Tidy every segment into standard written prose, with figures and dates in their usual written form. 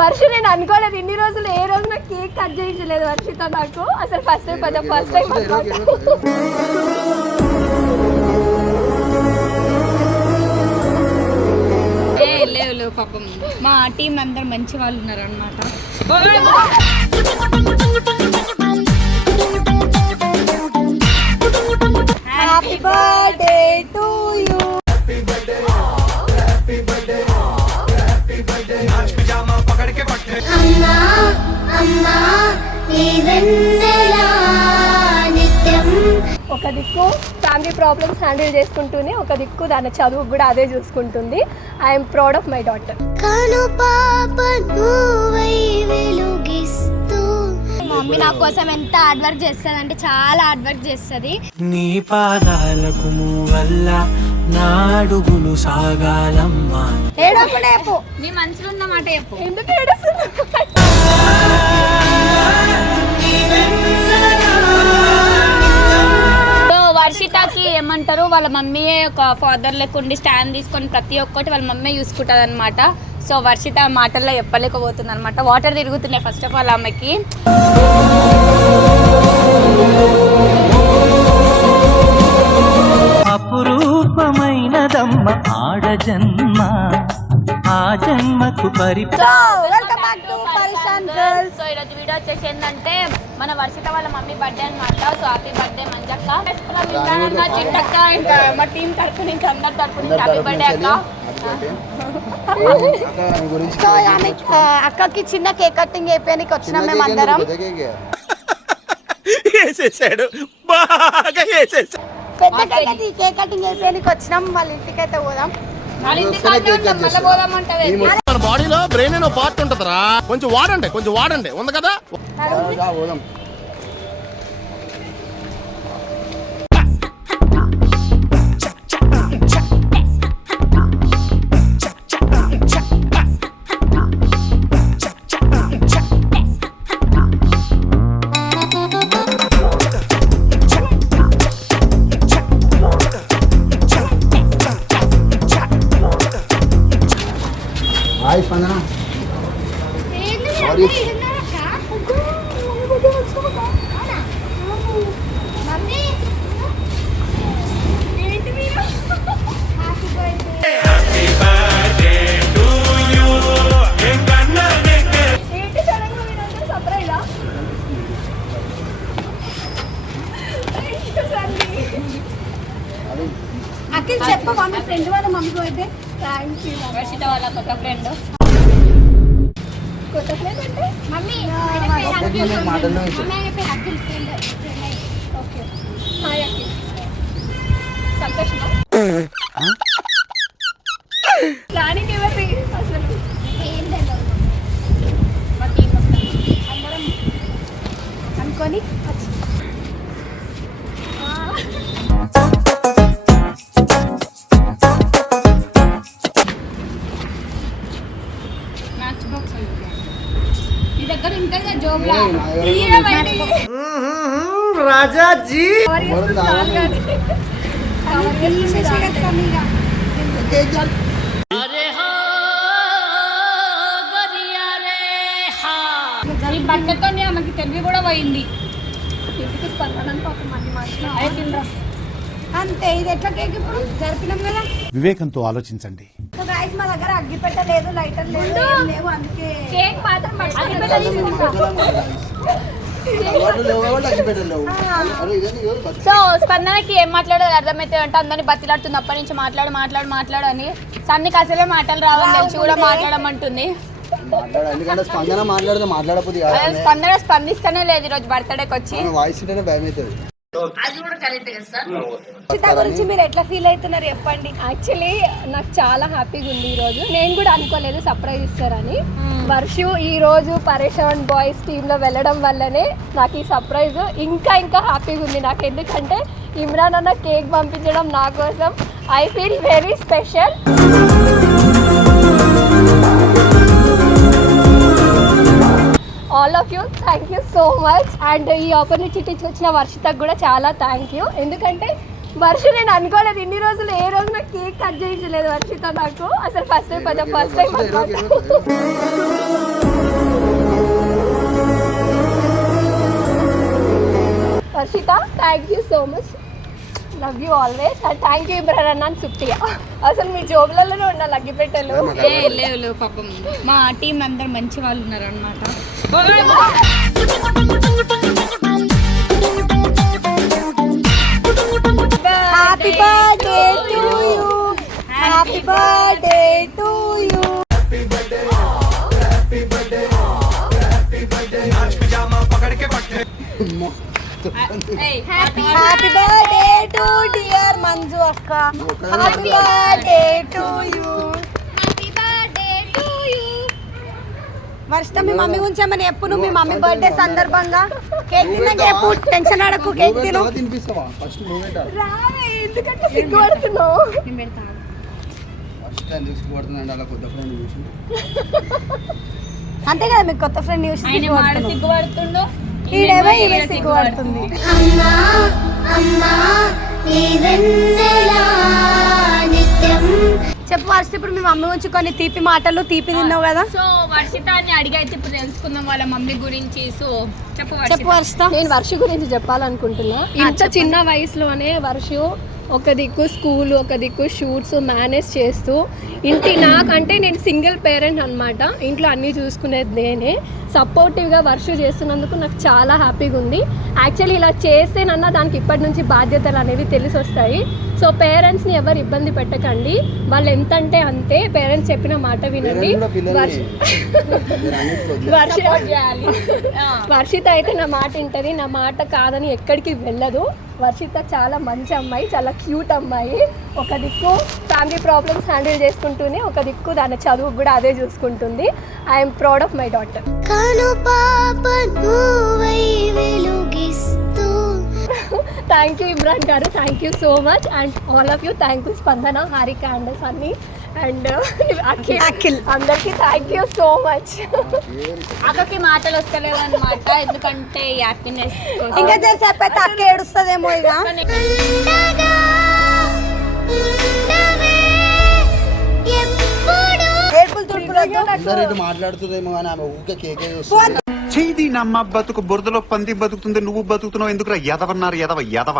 వర్ష నేను అనుకోలేదు ఇన్ని రోజులు ఏ రోజు నాకు కేక్ కట్ చేయించలేదు వర్షిత నాకు అసలు ఫస్ట్ టైం లేవు పాపం మా టీం అందరు మంచి వాళ్ళు ఉన్నారు అన్నమాట. హ్యాపీ బర్త్డే టు యు అమ్మా అమ్మా నీవెన్నెలా నిత్యం. ఒక దిక్కు ఫ్యామిలీ ప్రాబ్లమ్స్ హ్యాండిల్ చేసుకుంటూనే ఒక దిక్కు దాని చదువు కూడా అదే చూసుకుంటుంది. I'm proud of my daughter. కను పాప నువ్వై వెలుగిస్తూ. మా మమ్మీ నా కోసం ఎంత హార్డ్ వర్క్ చేస్తుంది అంటే చాలా హార్డ్ వర్క్ చేస్తుంది. నీ పాదాలకు వల్ల నా అడుగులు సాగాలమ్మా. ఏడప్పుడు నీ మనసులో ఉన్న మాట చెప్పు. ఎందుకు ఏడుస్తున్నావు? వర్షితకి ఏమంటారు వాళ్ళ మమ్మీ ఒక ఫాదర్ లెక్కుండి స్టాండ్ తీసుకొని ప్రతి ఒక్కటి వాళ్ళ మమ్మీ చూసుకుంటుంది అనమాట. సో వర్షిత మాటల్లో చెప్పలేకపోతుంది అనమాట. వాటర్ తిరుగుతున్నాయి ఫస్ట్ ఆఫ్ ఆల్ ఆమెకి. అపురూపమైనదమ్మ ఆడ జన్మ, ఆ జన్మకు సో ఈరోజు వీడియో వచ్చేసి ఏంటంటే మన వర్షిత వాళ్ళ మమ్మీ బర్త్డే అనమాట. సో హ్యాపీ బర్త్డే మంజక్క, చిట్టక్క, ఇంకా మా టీం తరఫున ఇంకా అందరి తరఫున హ్యాపీ బర్త్డే అక్క. సో అక్కకి చిన్న కేక్ కటింగ్ అయిపోయానికి వచ్చినాం మేము అందరం. పెద్ద కేక్ కటింగ్ అయిపోయానికి వచ్చినాం. వాళ్ళ ఇంటికి అయితే పోదాం. బాడీలో బ్రెయిన్ అనే పార్ట్ ఉంటదరా, కొంచెం వాడండి ఉంది కదా. అఖిల్ చెప్పు మమ్మీ ఫ్రెండ్ వాళ్ళ mummy birthday. Thank you. Varshita వాళ్ళ కొత్త ఫ్రెండ్. కొత్త ఫ్రెండ్ అంటే మమ్మీ ఓకే. హాయ్ అఖిల్, సంతోషమా? ప్లానింగ్ ఎవరిది అసలు? మా టీం అందరం అనుకొని మ్యాచ్ బాక్స్ నీ దగ్గర ఉంటుంది కదా జోబ్లా. రాజాజీ ఈ బట్టతో ఆమెకి తెలివి కూడా పోయింది. ఇంటికి స్పందనని పాపం మంది మాట్లాడు అంతే. ఇది ఎట్లా కేక్ ఇప్పుడు జరిపినాం కదా. వివేకంతో ఆలోచించండి. సో గైస్ మా దగ్గర అగ్గిపెట్ట లేదు, లైటర్ లేదు, ఏం లేవు. అందుకే కేక్ మాత్రం సో స్పందనకి ఏం మాట్లాడేది అర్థమైతే అంటే అందరినీ బతిలాడుతుంది అప్పటి నుంచి మాట్లాడు అని. సన్నికి అసలే మాటలు రావని తెలిసి కూడా మాట్లాడమంటుంది. స్పందన స్పందిస్తూనే లేదు. ఈరోజు బర్త్డేకి వచ్చి గురించి మీరు ఎట్లా ఫీల్ అవుతున్నారు చెప్పండి. యాక్చువల్లీ నాకు చాలా హ్యాపీగా ఉంది ఈ రోజు. నేను కూడా అనుకోలేదు సర్ప్రైజ్ ఇస్తారని. వర్షు ఈ రోజు పరేషాన్ బాయ్స్ టీమ్ లో వెళ్ళడం వల్లనే నాకు ఈ సర్ప్రైజ్ ఇంకా హ్యాపీగా ఉంది నాకు. ఎందుకంటే ఇమ్రాన్ అన్న కేక్ పంపించడం నా కోసం I feel very special. All of you thank you so much. And ఈ ఆపర్చునిటీ వచ్చిన వర్షితకు కూడా చాలా థ్యాంక్ యూ. ఎందుకంటే వర్ష నేను అనుకోలేదు ఇన్ని రోజులు ఏ రోజు నాకు కేక్ కట్ చేయించలేదు వర్షిత నాకు. అసలు first time love you always and thank you Imran అన్న అని సుప్తిగా. అసలు మీ జోబులలోనే ఉన్న లగ్గిపెట్టెలు. లేవు పాపం మా టీం అందరు మంచి వాళ్ళు ఉన్నారు అనమాట. Happy birthday to you, happy birthday to you. Happy birthday to dear Manju అక్క, happy birthday to you, happy birthday to you. Varshitha మీ మమ్మీ ఉంచామని ఎప్పుడు మీ మమ్మీ బర్త్డే సందర్భంగా కేక్ తిన్నాక ఎప్పుడు టెన్షన్ ఆడకు, కేక్ తిను. ఎందుకంటే సిగ్గుపడుతున్నావు. అంతే కదా, మీకు కొత్త ఫ్రెండ్ చూసి సిగ్గుపడుతుండో ఈడేమో ఈమె సిగ్గుపడుతుంది. అమ్మా అమ్మా నీ వెన్నెలా నిత్యం. చెప్పు వర్షిత, ఇప్పుడు మీ మమ్మీ గురించి కొన్ని తీపి మాటలు తీపి తిన్నావు కదా. సో వర్షితాన్ని అడిగైతే ఇప్పుడు తెలుసుకుందాం వాళ్ళ మమ్మీ గురించి. సో చెప్పు వర్షిత. నేను వర్ష గురించి చెప్పాలనుకుంటున్నా. ఇంత చిన్న వయసులోనే వర్షు ఒక దిక్కు స్కూల్, ఒక దిక్కు షూట్స్ మేనేజ్ చేస్తూ నాకంటే నేను సింగిల్ పేరెంట్ అనమాట. ఇంట్లో అన్నీ చూసుకునేది నేనే. సపోర్టివ్గా వర్ష చేస్తున్నందుకు నాకు చాలా హ్యాపీగా ఉంది. యాక్చువల్లీ ఇలా చేస్తేనన్నా దానికి ఇప్పటి నుంచి బాధ్యతలు అనేవి తెలిసి వస్తాయి. సో పేరెంట్స్ని ఎవరు ఇబ్బంది పెట్టకండి, వాళ్ళు ఎంత అంటే అంతే. పేరెంట్స్ చెప్పిన మాట వినండి. వర్షిత అయితే నా మాట వింటది, నా మాట కాదని ఎక్కడికి వెళ్ళదు. వర్షిత చాలా మంచి అమ్మాయి, చాలా క్యూట్ అమ్మాయి. ఒక దిక్కు ఫ్యామిలీ ప్రాబ్లమ్స్ హ్యాండిల్ చేసుకుంటూనే ఒక దిక్కు దాని చదువు కూడా అదే చూసుకుంటుంది. I'm proud of my daughter. కను పాప నువ్వై వెలుగిస్తూ. థ్యాంక్ యూ ఇమ్రాన్ గారు, thank you so much. And all of you thank you. స్పందన, హారిక అండ్ సన్నీ అండ్ అఖిల్ అందరికి థ్యాంక్ యూ సో మచ్. అక్కకి మాటలు వస్తలేవు అనమాట, ఎందుకంటే హ్యాపీనెస్ ఇంకా చేసేపు అయితే అక్క ఏడుస్తుందేమో. ఇక ఉండగా ఉండవే ఎప్పుడు. ఏడుపులు తుడుపులు మాట్లాడుతుందేమో కానీ ఆమె ఊరికే కేకే చూస్తుంది. చేయి నమ్మ బతుకు బురదలో పంది బతుకుతుంది, నువ్వు బతుకుతున్నావు ఎందుకురా ఎదవన్నారు ఎదవ ఎదవ.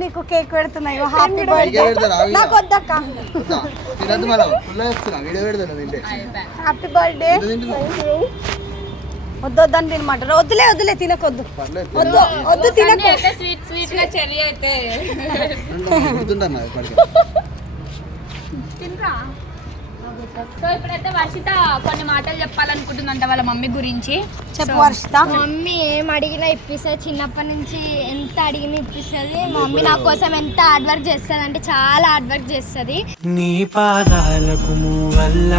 నీకు కేక్ పెడుతున్నాయి. Happy birthday. నాకు వద్దక్క. Happy birthday. వద్దు వద్దని తినమంటారు. వద్దులే వద్దులే, తినకొద్దు. వద్దు వద్దు తినకు. స్వీట్ స్వీట్ గా చెల్లి అయితే తినరా. సో ఇప్పుడైతే వర్షిత కొన్ని మాటలు చెప్పాలనుకుంటుందంట వాళ్ళ మమ్మీ గురించి. చెప్పు వర్షిత. మమ్మీ ఏం అడిగినా ఇప్పిస్తుంది. చిన్నప్పటి నుంచి ఎంత అడిగినా ఇప్పిస్తుంది. మమ్మీ నా కోసం ఎంత హార్డ్ వర్క్ చేస్తుంది అంటే చాలా హార్డ్ వర్క్ చేస్తుంది. నీ పాదాలకు మూవల్ల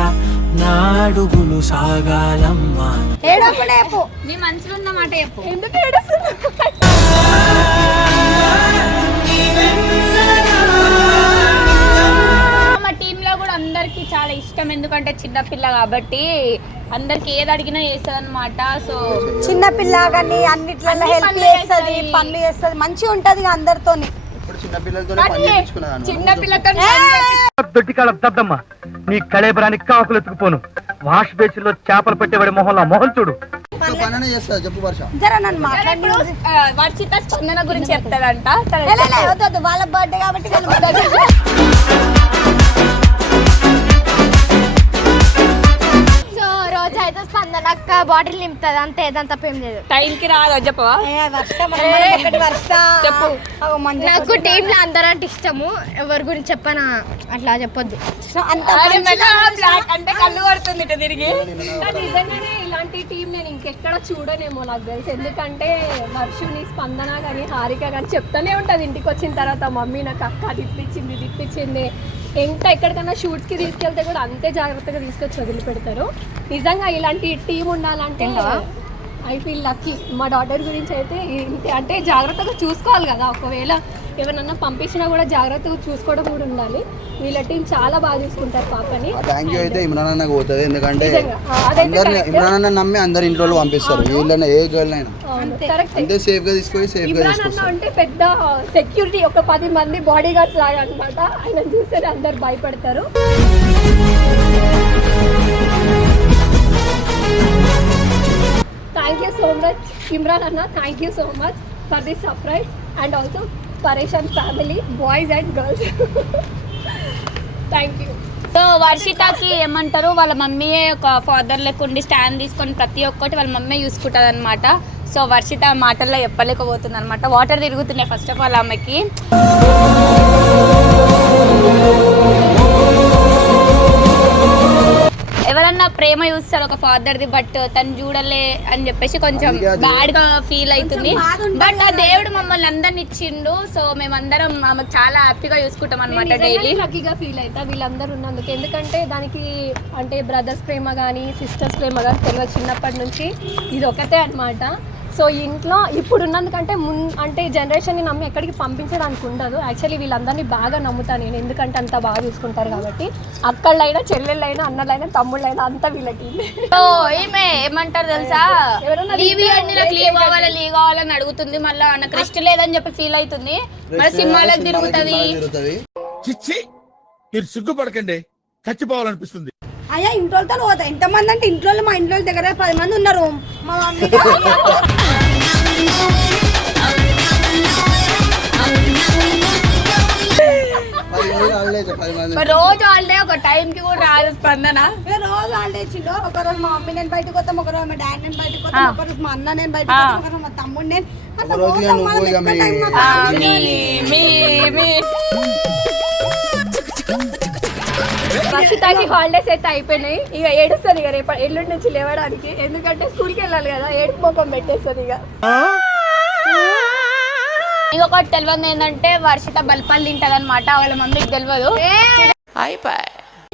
నాడుగులు సాగాలమ్మా. ఏడప్పుడు చెప్పు. నీ మనసులో ఉన్న మాట చెప్పు. ఎందుకు ఏడుస్తున్నావు? మా టీమ్ లో కూడా అందరికి చాలా ఇష్టం, ఎందుకంటే చిన్నపిల్ల కాబట్టి అందరికి ఏది అడిగినా చేస్తుంది అనమాట. సో చిన్న పిల్ల కానీ అన్నిట్లలో హెల్ప్ చేస్తుంది, పనులు చేస్తుంది, మంచిగా ఉంటది అందరితోని. చిన్నపిల్లతో దొడ్డికాళ్ళ దద్దమ్మ, నీ కళేబరానికి కాకులు ఎత్తుకుపోను. వాష్ బేసిన్ లో చేపలు పెట్టేవాడి మొహంలో మొహం చూడు. చెప్పు వర్ష. జర నన్ను మాట్లాడి. వర్షిత స్పందన గురించి చెప్తాడంట. వద్దు వాళ్ళ బర్త్డే కాబట్టి సో రోజు అయితే స్పందన అక్క బాటిల్ నింపుతుంది అంతే, దాని తప్ప ఏం లేదు. టైంకి రాదు చెప్పవా. చెప్పు. నాకు టీమ్ లో అందరూ అంటే ఇష్టము. ఎవరి గురించి చెప్పనా అట్లా చెప్పొద్దు. అంటే కళ్ళు కొడుతుంది ఇటు తిరిగి. నిజంగానే ఇలాంటి టీం నేను ఇంకెక్కడ చూడనేమో నాకు తెలుసు. ఎందుకంటే వర్షుని, స్పందన కానీ హారిక కానీ చెప్తానే ఉంటుంది ఇంటికి వచ్చిన తర్వాత, మమ్మీ నాకు అక్క అది ఇప్పించింది. ఇంకా ఎక్కడికైనా షూట్స్కి తీసుకెళ్తే కూడా అంతే జాగ్రత్తగా తీసుకొచ్చి వదిలిపెడతారు. నిజంగా ఇలాంటి టీం ఉండాలంటే ఐ ఫీల్ లక్కీ. మా డాటర్ గురించి అయితే అంటే జాగ్రత్తగా చూసుకోవాలి కదా. ఒకవేళ ఎవరన్నా పంపించినా కూడా జాగ్రత్తగా చూసుకోవడం కూడా ఉండాలి. వీళ్ళ టీం చాలా బాగా చూసుకుంటారు పాపని. థ్యాంక్ యూ అయితే ఇమ్రాన్ అన్నకు పోతుంది, ఎందుకంటే అదైతే ఇమ్రాన్ అన్న నమ్మి అందరు ఇంట్లో పంపిస్తారు. వీళ్ళని ఏ గర్ల్ అయినా అంతే సేఫ్ గా తీసుకొని సేఫ్ గా ఇమ్రాన్ అన్న తీసుకొస్తారు. అంటే పెద్ద సెక్యూరిటీ, ఒక 10 మంది బాడీ గార్డ్స్ లాగా అనమాట. ఆయన చూస్తే అందరు భయపడతారు. Thank you so much Imran అన్న, thank you so much for this surprise. And also Pareshan family, boys and girls. Thank you. So వర్షితకి ఏమంటారు వాళ్ళ మమ్మీయే ఒక ఫాదర్ లెక్కుండి స్టాండ్ తీసుకొని ప్రతి ఒక్కటి వాళ్ళ మమ్మీ చూసుకుంటుంది అనమాట. సో వర్షిత మాటల్లో చెప్పలేకపోతుంది అనమాట. వాటర్ తిరుగుతున్నాయి ఫస్ట్ ఆఫ్ ఆల్ ఆమెకి. ఎవరన్నా ప్రేమ చూస్తారు ఒక ఫాదర్ది, బట్ తను చూడలే అని చెప్పేసి కొంచెం బ్యాడ్ గా ఫీల్ అవుతుంది. బట్ ఆ దేవుడు మమ్మల్ని అందరిని ఇచ్చిండు. సో మేమందరం ఆమెకు చాలా హ్యాపీగా చూసుకుంటాం అనమాట డైలీ. లక్కీగా ఫీల్ అవుతా వీళ్ళందరూ ఉన్నందుకు. ఎందుకంటే దానికి అంటే బ్రదర్స్ ప్రేమ కానీ సిస్టర్స్ ప్రేమ కానీ తెలియదు చిన్నప్పటి నుంచి. ఇది ఒకటే అనమాట. సో ఇంట్లో ఇప్పుడు ఉన్నందుకంటే అంటే జనరేషన్ని నమ్మి ఎక్కడికి పంపించడానికి ఉండదు. యాక్చువల్లీ వీళ్ళందరినీ బాగా నమ్ముతాను నేను, ఎందుకంటే అంత బాగా చూసుకుంటారు కాబట్టి. అక్కళ్ళైనా చెల్లెళ్ళైనా అన్నలైనా తమ్ముళ్ళైనా అంతా వీళ్ళకి. సో ఈమె ఏమంటారు తెలుసా, లీవ్ ఇవ్వండి నాకు లీవ్ కావాలని అడుగుతుంది. మళ్ళీ నాకు రెస్ట్ లేదని చెప్పి ఫీల్ అవుతుంది. మళ్ళీ సినిమాలకు తిరుగుతుంది. చిచ్చి మీరు సిగ్గుపడకండి, చచ్చిపోవాలనిపిస్తుంది. అయ్యా ఇంట్లో పోతా. ఎంతమంది అంటే ఇంట్లో మా ఇంట్లో దగ్గర 10 మంది ఉన్నారు. మా మమ్మీ రోజు హాలిడే ఒక టైం కి కూడా రాదు స్పందన. రోజు హాలిడే ఇచ్చిండు. ఒక రోజు మా మమ్మీ నేను బయటకు వస్తాం, ఒక రోజు మా డాడీ నేను బయటకు వస్తాం, ఒక రోజు మా అన్న నేను బయటకు వస్తాం, ఒక రోజు మా తమ్ముడు నేను. వర్షితకి హాలిడేస్ అయితే అయిపోయినాయి. ఇక ఏడుస్తుంది ఇక రేపు ఎల్లుండి నుంచి లేవడానికి. ఎందుకంటే స్కూల్కి వెళ్ళాలి కదా, ఏడుపు ముఖం పెట్టేస్తుంది ఇక. ఇంకొకటి తెలియదు ఏంటంటే వర్షిత బల్పాలు తింటది అనమాట. వాళ్ళ మమ్మీకి తెలియదు.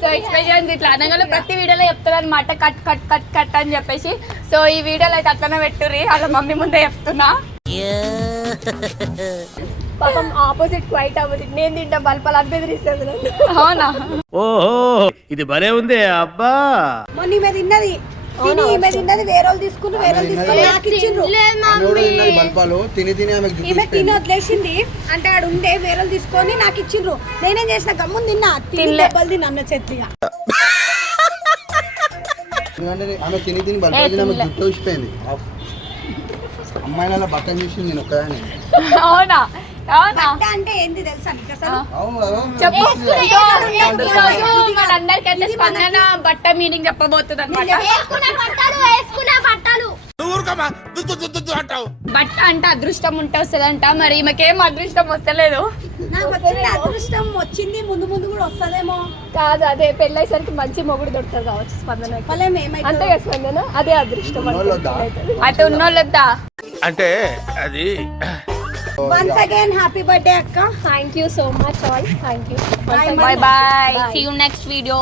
సో ఎక్స్ప్రెషన్స్ ఇట్లా అనగానే ప్రతి వీడియోలో చెప్తారు అనమాట, కట్ కట్ కట్ కట్ అని చెప్పేసి. సో ఈ వీడియోలో అయితే అట్లనే పెట్టుర్రి, వాళ్ళ మమ్మీ ముందే చెప్తున్నా. పాపం ఆపోజిట్ క్వైట్ ఆపోజిట్. నేను తింటా బల్పాలు అని బెదిరిస్తుంది నన్ను. అవునా? ఓహో ఇది భలే ఉంది అబ్బా. మొన్న ఈమె తిన్నది ఈమె తిన్నది, వేరే వాళ్ళు తీసుకుని వేరే వాళ్ళు తీసుకుని నాకు ఇచ్చిండ్రు. ఈమె తిని వదిలేసింది అంటే ఆడు ఉండే వేరే వాళ్ళు తీసుకొని నాకు ఇచ్చిండ్రు. నేనేం చేసిన గమ్మున తిన్నా, తినలేబల్ తిన్నా అన్న చెట్లుగా. ఆమె తిని తిని జుట్టు ఊసిపోయింది. అమ్మాయిల బట్టం చూసి నేను ఒక్కదాన్ని. అవునా? అవునా? అంటే ఏంటి తెలుసా నీకు అసలు? చెప్పు. మనందరికైతే స్పందన బట్ట మీనింగ్ చెప్పబోతుంది అనమాట. బట్ట అంటే అదృష్టం ఉంటే వస్తుందంట. మరి ఈమెకేం అదృష్టం వస్తలేదు. నాకు వచ్చింది అదృష్టం వచ్చింది, ముందు ముందు కూడా వస్తుందేమో. కాదు, అదే పెళ్ళేసరికి మంచి మొగుడు దొరుకుతారు కావచ్చు స్పందన. అంతే కదా స్పందన, అదే అదృష్టం. అయితే ఉన్నోళ్ళొద్దా అంటే అది. వన్స్ అగైన్ హ్యాపీ బర్త్డే అక్క. Thank you so much all. Thank you. Bye bye. See you next video.